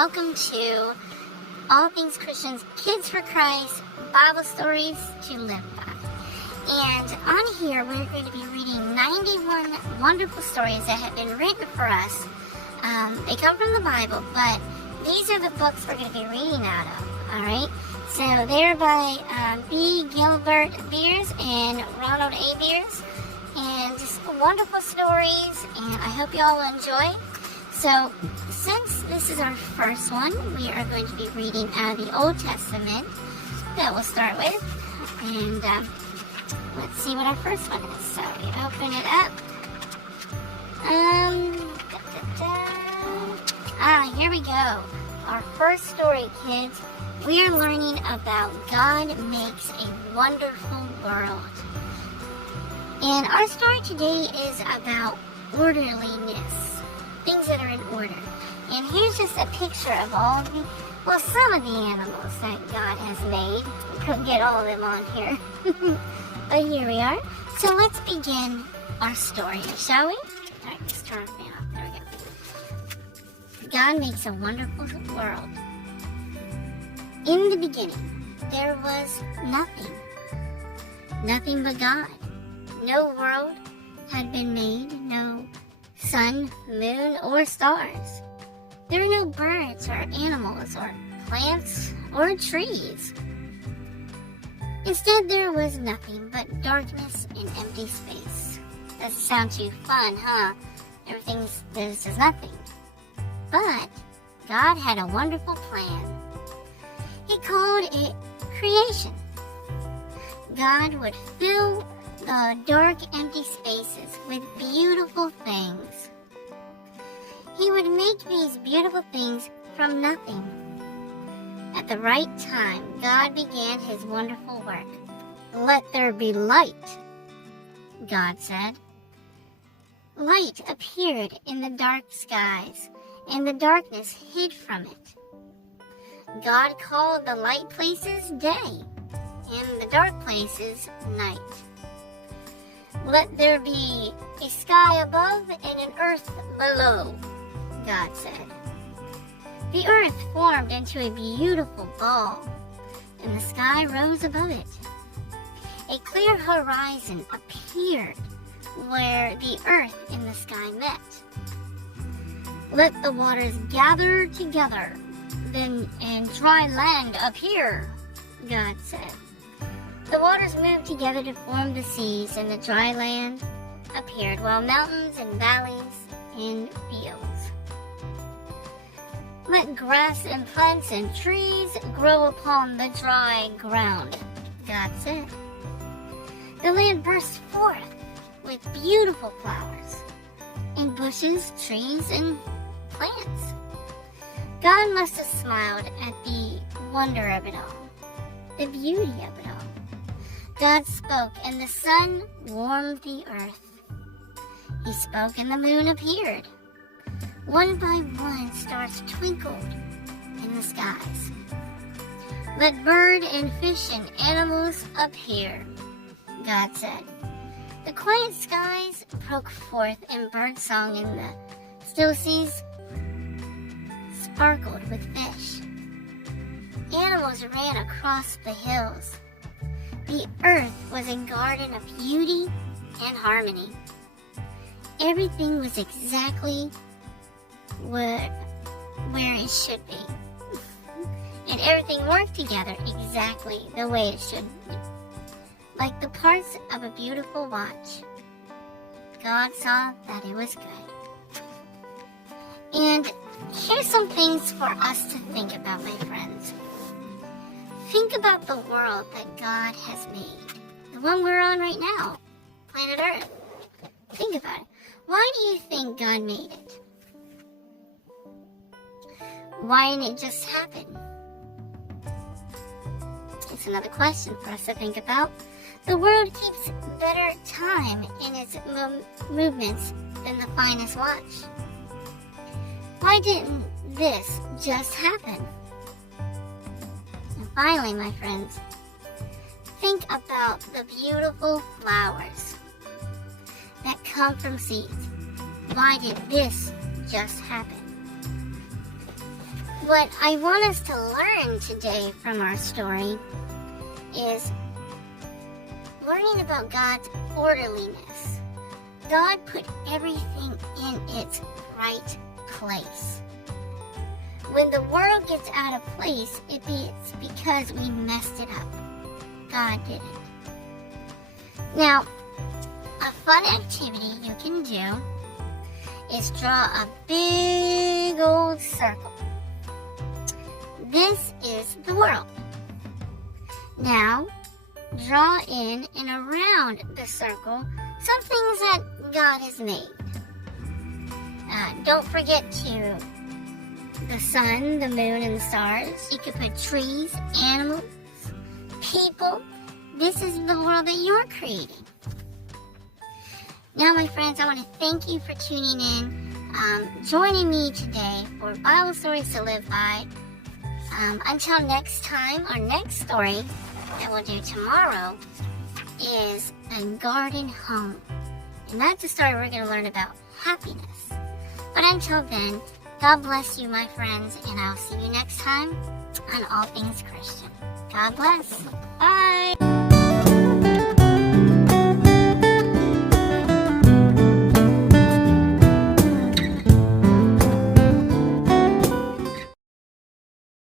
welcome to All Things Christians, Kids for Christ, Bible Stories to Live By. And on here, we're going to be reading 91 wonderful stories that have been written for us. They come from the Bible, but these are the books we're going to be reading out of, alright? So they're by B. Gilbert Beers and Ronald A. Beers. And just wonderful stories, and I hope you all will enjoy. So, since this is our first one, we are going to be reading out of the Old Testament that we'll start with. And let's see what our first one is. So, we open it up. Here we go. Our first story, kids. We are learning about God makes a wonderful world. And our story today is about orderliness, things that are in order. And here's just a picture of all of some of the animals that God has made. We couldn't get all of them on here, but here we are. So let's begin our story, shall we? All right, let's turn our fan off. There we go. God makes a wonderful world. In the beginning, there was nothing but God. No world had been made, no sun, moon, or stars. There were no birds or animals or plants or trees. Instead, there was nothing but darkness and empty space. Doesn't sound too fun, huh? There's just nothing. But God had a wonderful plan. He called it creation. God would fill the dark, empty spaces with beautiful things. He would make these beautiful things from nothing. At the right time, God began his wonderful work. Let there be light, God said. Light appeared in the dark skies, and the darkness hid from it. God called the light places day, and the dark places night. Let there be a sky above and an earth below, God said. The earth formed into a beautiful ball, and the sky rose above it. A clear horizon appeared where the earth and the sky met. Let the waters gather together, and dry land appear, God said. The waters moved together to form the seas, and the dry land appeared, while mountains and valleys and fields. Let grass and plants and trees grow upon the dry ground, God said. The land burst forth with beautiful flowers, and bushes, trees, and plants. God must have smiled at the wonder of it all, the beauty of it all. God spoke, and the sun warmed the earth. He spoke, and the moon appeared. One by one, stars twinkled in the skies. Let bird and fish and animals appear, God said. The quiet skies broke forth in birdsong, and the still seas sparkled with fish. Animals ran across the hills. The earth was a garden of beauty and harmony. Everything was exactly where it should be. And everything worked together exactly the way it should be. Like the parts of a beautiful watch. God saw that it was good. And here's some things for us to think about, my friends. Think about the world that God has made. The one we're on right now, planet Earth. Think about it. Why do you think God made it? Why didn't it just happen? It's another question for us to think about. The world keeps better time in its movements than the finest watch. Why didn't this just happen? Finally, my friends, think about the beautiful flowers that come from seeds. Why did this just happen? what I want us to learn today from our story is learning about God's orderliness. God put everything in its right place. When the world gets out of place, it's because we messed it up. God didn't. Now, a fun activity you can do is draw a big old circle. This is the world. Now, draw in and around the circle some things that God has made. Don't forget the sun, the moon, and the stars. You could put trees, animals, people. This is the world that you're creating. Now, my friends, I want to thank you for tuning in, joining me today for Bible Stories to Live By. Until next time, our next story that we'll do tomorrow is A Garden Home. And that's a story we're going to learn about happiness. But until then, God bless you, my friends, and I'll see you next time on All Things Christian. God bless. Bye.